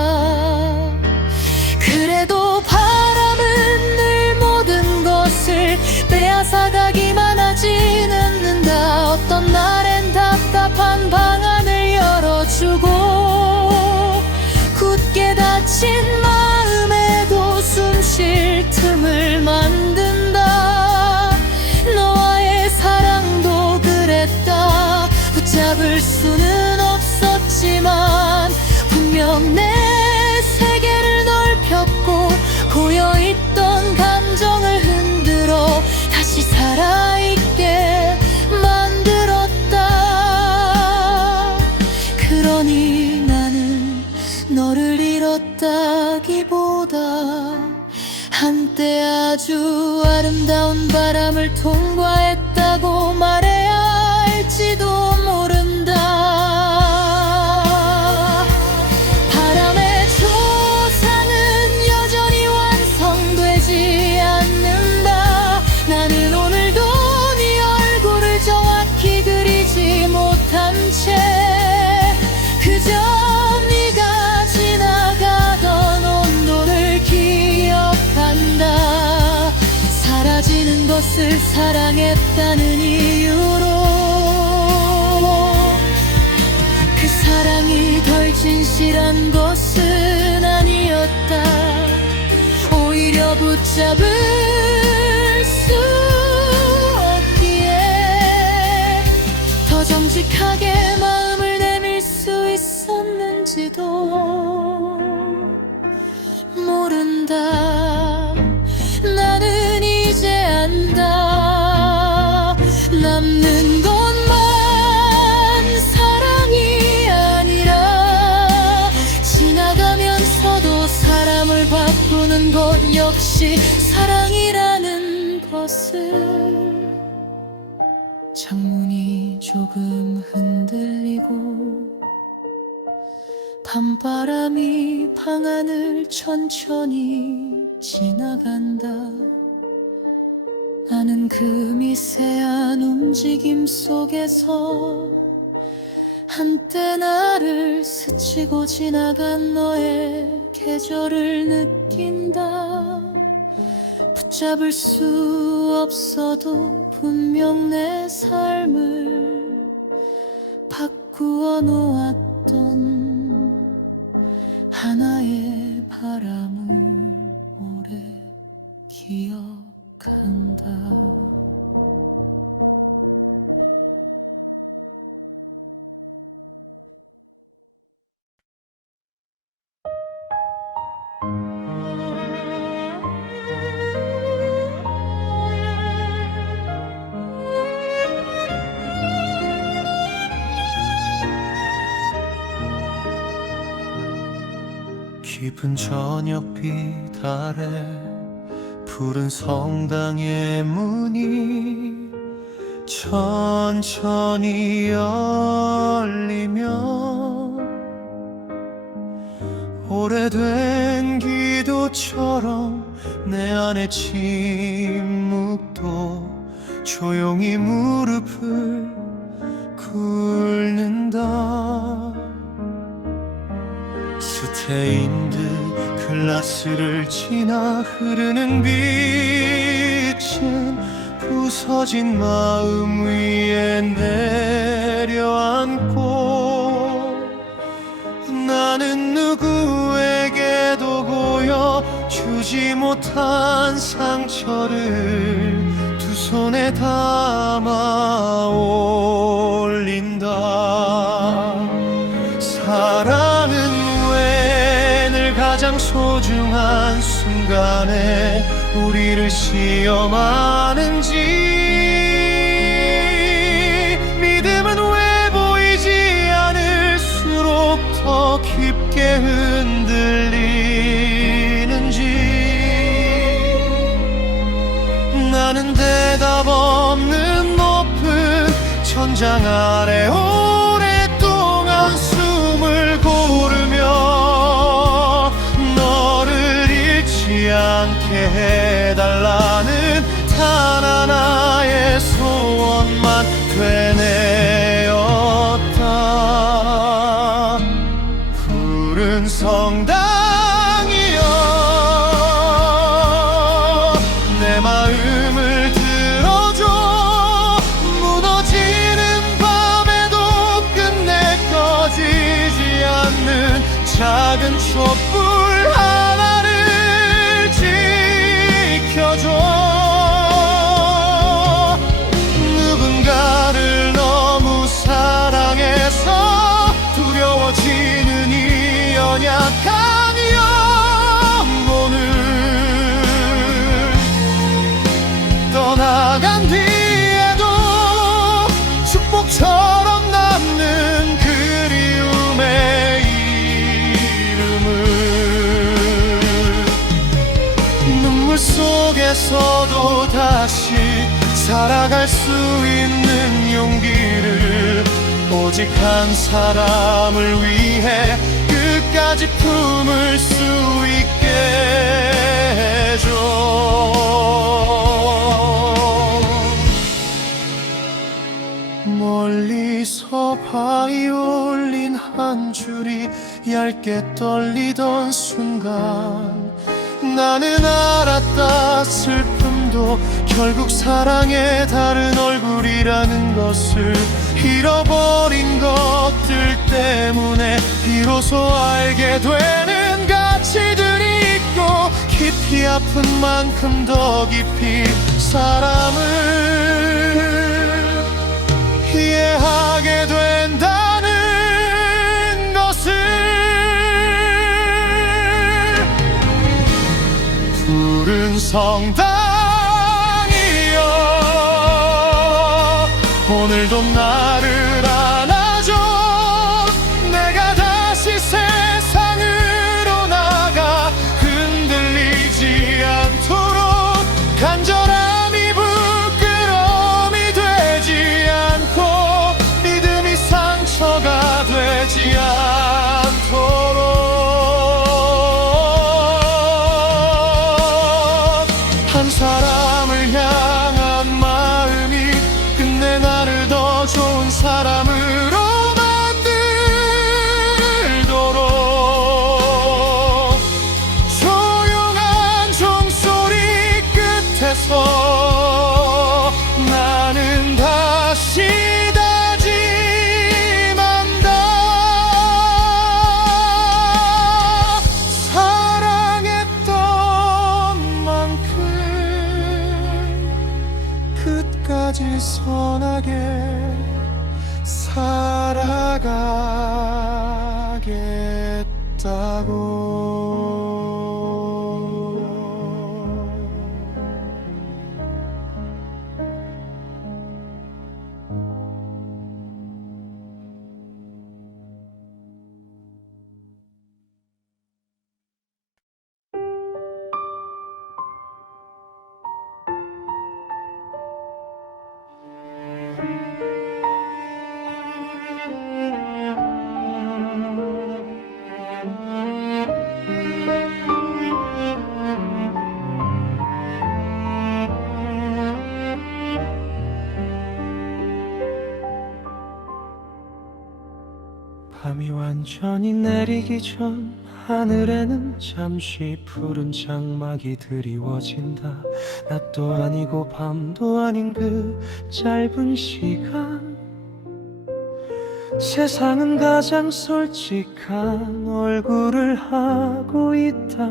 그래도 바람은 늘 모든 것을 빼앗아가기만 하진 않는다. 어떤 날엔 답답한 방안을 열어주고 굳게 닫힌 마음에도 숨 쉴 틈을 만든다. 너와의 사랑도 그랬다. 붙잡을 수는 없었지만 분명 내 세계를 넓혔고 고여있던 감정을 흔들어 다시 살아있게 만들었다. 그러니 나는 너를 잃었다기보다 한때 아주 아름다운 바람을 통과했다고 말해야 할지도 모른다. 바람의 조상은 여전히 완성되지 않는다. 나는 오늘도 네 얼굴을 정확히 그리지 못한 채 그저 네가 지나가던 온도를 기억한다. 사라지는 것을 사랑했다는 이유로 그 사랑이 덜 진실한 것은 아니었다. 오히려 붙잡을 수 없기에 더 정직하게 마음을 내밀 수 있었는지도 모른다. 나는 이제 안다. 남는 것만 사랑이 아니라 지나가면서도 사람을 바꾸는 것 역시 사랑이라는 것을. 창문이 조금 흔들리고 밤바람이 방안을 천천히 지나간다. 나는 그 미세한 움직임 속에서 한때 나를 스치고 지나간 너의 계절을 느낀다. 붙잡을 수 없어도 분명 내 삶을 바꾸어 놓았던 하나의 바람을 오래 기억한다. 깊은 저녁빛 아래 푸른 성당의 문이 천천히 열리며 오래된 기도처럼 내 안의 침묵도 조용히 무릎을 꿇는다. 스테인 듯 글라스를 지나 흐르는 빛은 부서진 마음 위에 내려앉고 나는 누구에게도 보여주지 못한 상처를 두 손에 담아 올린다. 사랑은 왜 늘 가장 소중한 순간에 우리를 시험하는지, 믿음은 왜 보이지 않을수록 더 깊게 흔들리는지. 나는 대답 없는 높은 천장 아래 오랫동안 숨을 고르며 너를 잃지 않게 해달라는 단 하나의 소원만 되뇌었다. 푸른 성당이여 내 마음을 들어줘. 무너지는 밤에도 끝내 꺼지지 않는 작은 촛불 하나를 지켜줘. 누군가를 너무 사랑해서 두려워지는 이 연약한 영혼을 떠나간 뒤에도 축복처럼 남는 그리움의 이름을 눈물 속에서도 다시 살아갈 수 있는 용기를 오직 한 사람을 위해 끝까지 품을 수 있게 해줘. 멀리서 바이올린 한 줄이 얇게 떨리던 순간 나는 알았다. 슬픔도 결국 사랑의 다른 얼굴이라는 것을 잃어버린 것들 때문에 비로소 알게 되는 가치들이 있고 깊이 아픈 만큼 더 깊이 사람을 이해하게 된다는 것을. 푸른 성당이여 오늘도 나를 안아줘. 내가 다시 세상으로 나가 흔들리지 않도록 간절함이 부끄러움이 되지 않고 믿음이 상처가 되지 않도록 한 사람을 향한 마음이 끝내 나를 더 좋은 사람으로 만들도록 조용한 종소리 끝에서 나는 다시 다짐한다. 사랑했던 만큼 끝까지 선하게 살아가겠다고. 밤이 완전히 내리기 전 하늘에는 잠시 푸른 장막이 드리워진다. 낮도 아니고 밤도 아닌 그 짧은 시간, 세상은 가장 솔직한 얼굴을 하고 있다.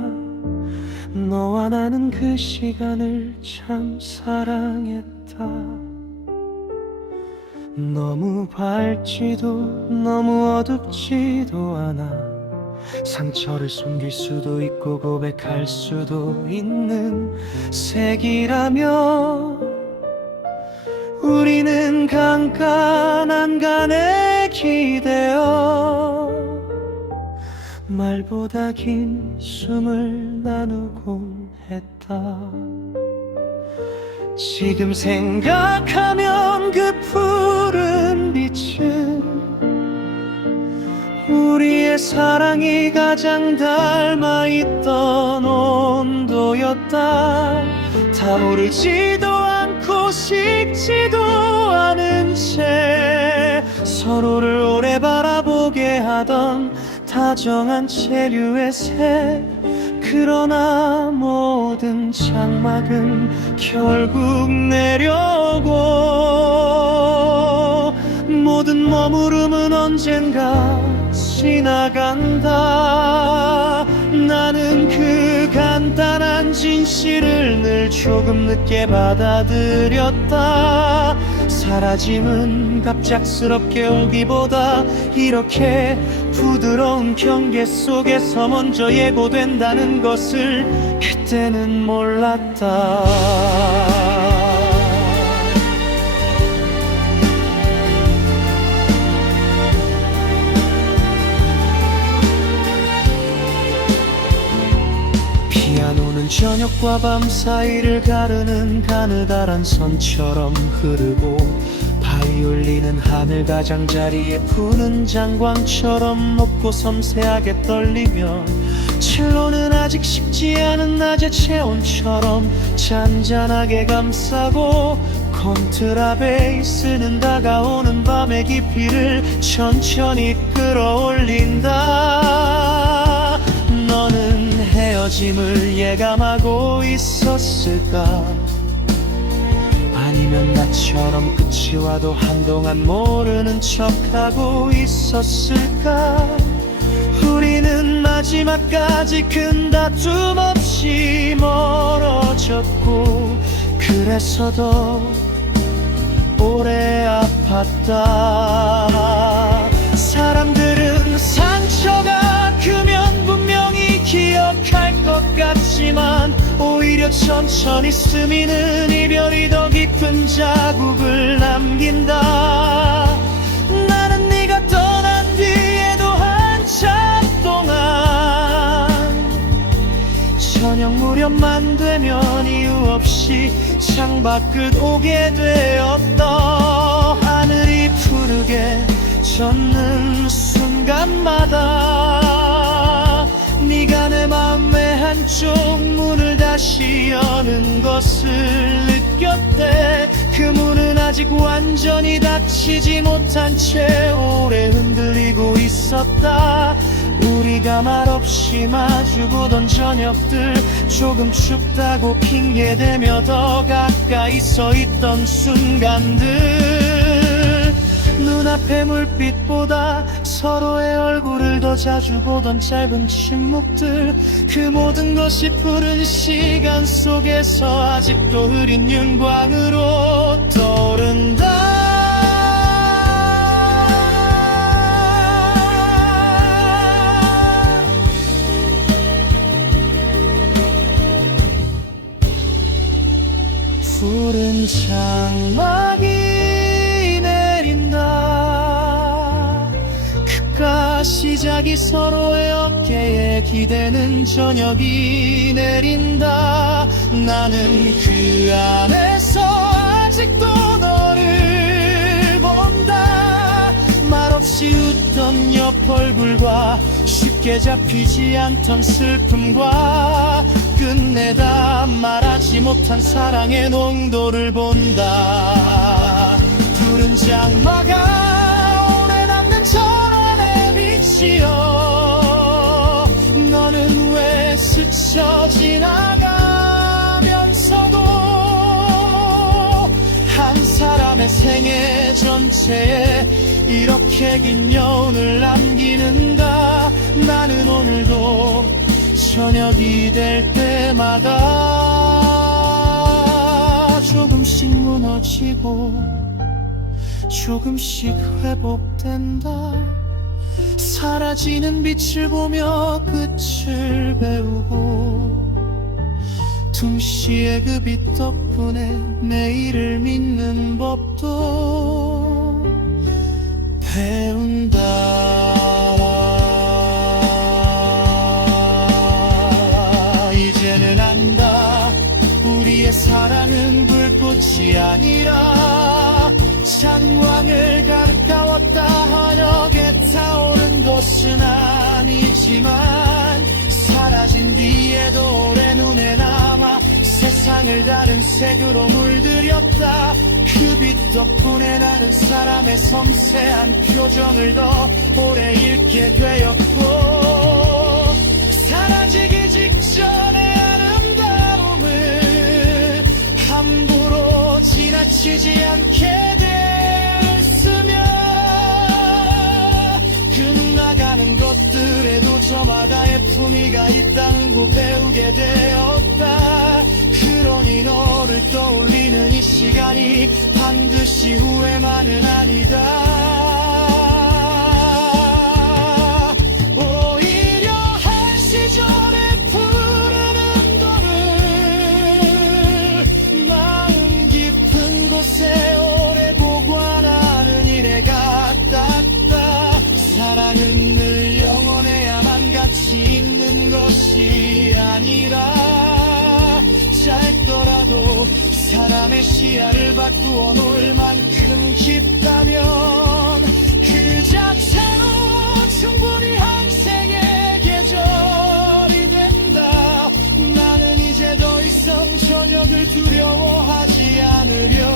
너와 나는 그 시간을 참 사랑했다. 너무 밝지도 너무 어둡지도 않아. 상처를 숨길 수도 있고 고백할 수도 있는 색이라며, 우리는 깐깐한간에 기대어 말보다 긴 숨을 나누곤 했다. 지금 생각하면 그 푸른 빛은 우리의 사랑이 가장 닮아있던 온도였다. 타오르지도 않고 식지도 않은 채 서로를 오래 바라보게 하던 다정한 체류의 새. 그러나 모든 장막은 결국 내려오고 모든 머무름은 언젠가 지나간다. 나는 그 간단한 진실을 늘 조금 늦게 받아들였다. 사라짐은 갑작스럽게 오기보다 이렇게 부드러운 경계 속에서 먼저 예고된다는 것을 그때는 몰랐다. 피아노는 저녁과 밤 사이를 가르는 가느다란 선처럼 흐르고, 바이올린은 하늘 가장자리에 푸는 장광처럼 높고 섬세하게 떨리며, 첼로는 아직 식지 않은 낮의 체온처럼 잔잔하게 감싸고, 콘트라베이스는 다가오는 밤의 깊이를 천천히 끌어올린다. 너는 헤어짐을 예감하고 있었을까? 아니면 나처럼 끝이 와도 한동안 모르는 척하고 있었을까? 우리는 마지막까지 큰 다툼 없이 멀어졌고, 그래서 더 오래 아팠다. 사람들은 상처가 크면 분명히 기억할 것 같지만, 오히려 천천히 스미는 이별이 더 깊은 자국을 남긴다. 나는 네가 떠난 뒤에도 한참 동안 저녁 무렵만 되면 이유 없이 창밖을 오게 되었다. 하늘이 푸르게 젖는 순간마다 네가 내 마음의 한쪽 문을 다시 여는 것을 느꼈대. 그 문은 아직 완전히 닫히지 못한 채 오래 흔들리고 있었다. 우리가 말없이 마주보던 저녁들, 조금 춥다고 핑계대며 더 가까이 서 있던 순간들, 눈앞의 물빛보다 서로의 얼굴을 더 자주 보던 짧은 침묵들, 그 모든 것이 푸른 시간 속에서 아직도 흐린 윤광으로 떠오른다. 푸른 장막이 내린다. 끝과 시작이 서로의 어깨에 기대는 저녁이 내린다. 나는 그 안에서 아직도 너를 본다. 말없이 웃던 옆 얼굴과 쉽게 잡히지 않던 슬픔과 끝내다 말하지 못한 사랑의 농도를 본다. 푸른 장마가 오래 남는 전원의 스쳐 지나가면서도 한 사람의 생애 전체에 이렇게 긴 여운을 남기는가. 나는 오늘도 저녁이 될 때마다 조금씩 무너지고 조금씩 회복된다. 사라지는 빛을 보며 끝을 배우고 둥시의 그 빛 덕분에 내일을 믿는 법도 배운다. 이제는 안다. 우리의 사랑은 불꽃이 아니라 장광을 가득하웠다. 환역에 타오른 것은 아니지만 사라진 뒤에도 오래 눈에 남아 세상을 다른 색으로 물들였다. 그 빛 덕분에 나는 사람의 섬세한 표정을 더 오래 읽게 되었고 사라지기 직전의 아름다움을 함부로 지나치지 않게 됐으며 끝나가는 것들에도 저마다의 품위가 있다는 거 배우게 되었다. 그러니 너를 떠올리는 이 시간이 반드시 후회만은 아니다. 오히려 한 시절의 푸른 음도를 마음 깊은 곳에 오래 보관하는 일에 같았다. 사랑은 늘 영원해야만 가치 있는 것이 아니라 짧더라도 사람의 시야를 바꾸어 놓을 만큼 깊다면 그 자체로 충분히 한 생의 계절이 된다. 나는 이제 더 이상 저녁을 두려워하지 않으려